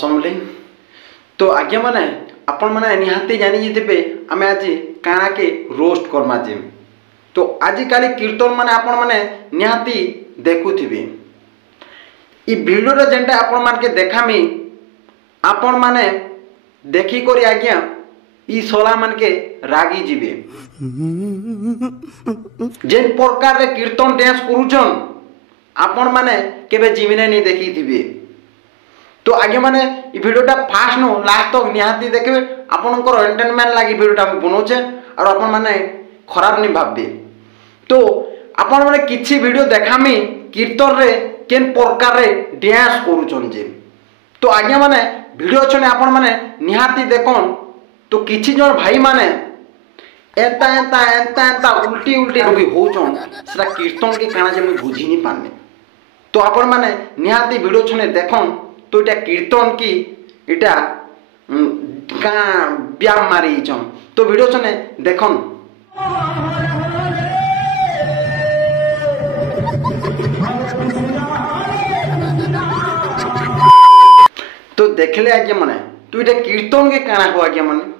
समले तो आज्ञा माने आपण माने निहाती जानी जिते आमे आज काना के रोस्ट करमा जे तो आजि काली कीर्तन माने आपण माने निहाती देखुथिबे ई वीडियो रे जेंटा आपण मान के देखामी आपण माने देखी करी आज्ञा ई सोला मन के रागी जीवे जेन प्रकार रे कीर्तन डांस करूछन आपण माने केबे जीवने नहीं देखी थिबे तो आगे माने ई वीडियोटा फास्ट नो लास्ट तक निहाती देखबे आपनकर एंटरटेनमेंट लागि वीडियोटा बनोचे और आपण माने खराब नहीं भाबबे तो आपण माने किछि वीडियो देखामी कीर्तन रे केन प्रकार रे डांस करूछन जे तो आगे माने वीडियो छने आपण माने निहाती देखन तो किछि जन भाई माने एता एता एता एता उल्टी उल्टी भी होचन सेटा कीर्तन के काना जे मु बुझी नहीं पाने तो आपण माने निहाती वीडियो छने देखन तो इटा कीर्तन की इटा का ब्याम मारी छन तो वीडियो छने देखन तो देखले आगे माने तो इटा कीर्तन के काना हो आगे माने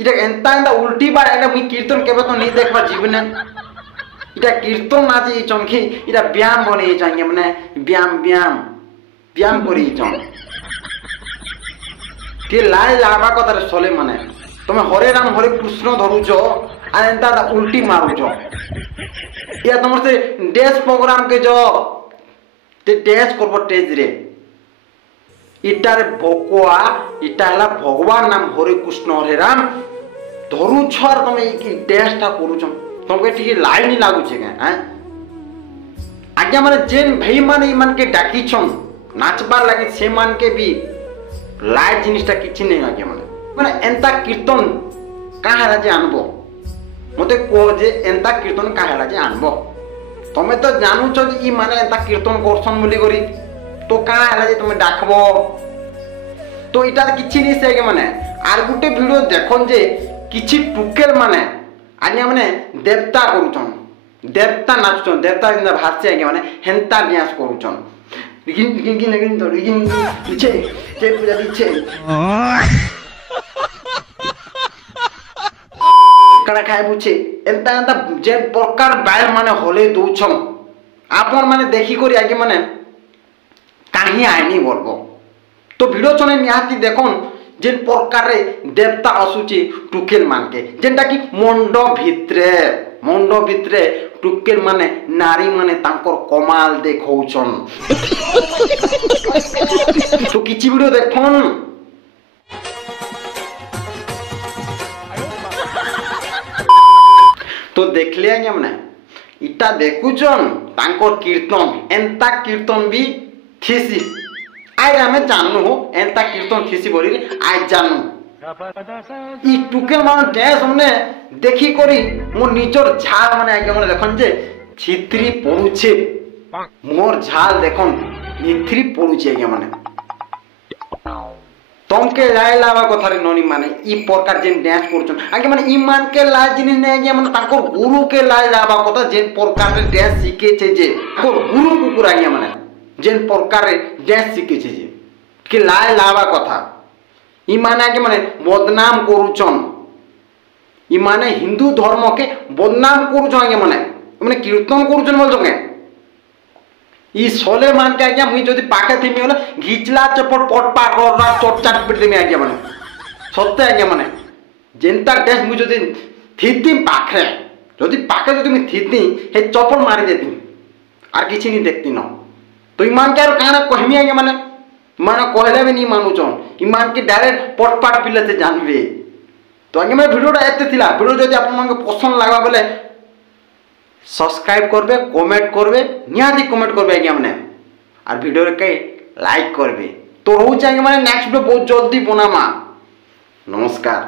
इटा एंता एंता उल्टी बार एटा मी कीर्तन केबे तो नहीं देखबा जीवन इटा कीर्तन नाची चनखी इटा ब्याम बने जांगे माने ब्याम ब्याम ब्याम करी चन के लाई लाबा कतार सोले माने तुम हरे राम हरे कृष्ण धरुचो आ एंता उल्टी मारुचो या तुम से डेस प्रोग्राम के जो ते डेस करबो टेज रे इटारे भोकुआ इटा हला भगवान नाम हरे कृष्ण हरे राम धरुछर तुम ई डेस ता करूचो तुमके टिके लाइन लागु छे के हैं आज्ञा माने जेन भाई माने ई मान के डाकी छन नाचबार लगे से मान के भी लाइट जिनिसटा किछि नहीं आगे माने एंता कीर्तन काहेला जे आनबो मते को जे एंता कीर्तन काहेला जे आनबो तमे तो जानू छ जे ई माने एंता कीर्तन करसन बोली करी तो काहेला जे तमे डाकबो तो इटा किछि नहीं से आगे माने आर गुटे वीडियो देखन जे किछि टुकेल माने आज्ञा माने देवता करूछन देवता नाचछन देवता जिंदा भाषा आगे माने हेंता डांस करूछन रिगिन तो रिगिन पीछे के पूजा पीछे कड़ा खाए पूछे एंता एंता जे प्रकार बाय माने होले दोछम आपन माने देखी करी आगे माने काहे आइनी बोलबो तो वीडियो चने निहाती देखन जे प्रकार रे देवता असुची टुकेल मान के जेंटा की मंडो भितरे टुकेल माने नारी माने तांकर कमाल देखौछन तो किछि वीडियो देखन तो देखले आज्ञा माने इटा देखुछन तांकर कीर्तन एंता कीर्तन भी थीसी आइ हमें जाननु हो एंता कीर्तन थीसी बोली आइ जाननु ई टुकेल मान डांस हमने देखी करी मो निचर झाल माने आगे माने देखन जे छित्री पडुछे मोर झाल देखन निथरी पडुछे आगे माने तमके लाई लावा कथा रे ननी माने ई प्रकार जेन डांस करछन आगे माने ई मान के लाई जिनि ने आगे माने ताको गुरु के लाई लावा कथा जेन प्रकार रे डांस सीखे छे जे को गुरु कुकुर आगे माने जेन प्रकार रे डांस सीखे छे जे के लाई लावा कथा ई माने के माने बदनाम करूछन ई माने हिंदू धर्म के बदनाम करूछन के माने कीर्तन करूछन बोलछन ई सोले मान के आज्ञा मुई जदी पाके थिमी होला घिचला चपट पटपा कररा चटचाट पिट देमी आज्ञा माने सत्य आज्ञा माने जेंता डेस मुई जदी थिति पाखे जदी मुई थिति हे चपल मारी देती आर किछि नहीं देखती न तो ई मान के आर काना कहमी आज्ञा माने कहले भी नहीं मानुचन ईमान के डायरेक्ट पटपाट पिले से जानबे तो आगे मैं वीडियोटा एते थिला वीडियो जदि आपन मन के पसंद लागबा बोले सब्सक्राइब करबे कमेंट करबे निहाती कमेंट करबे आगे माने और वीडियो रे के लाइक करबे तो रहू चाहिए माने नेक्स्ट वीडियो बहुत जल्दी बनामा नमस्कार।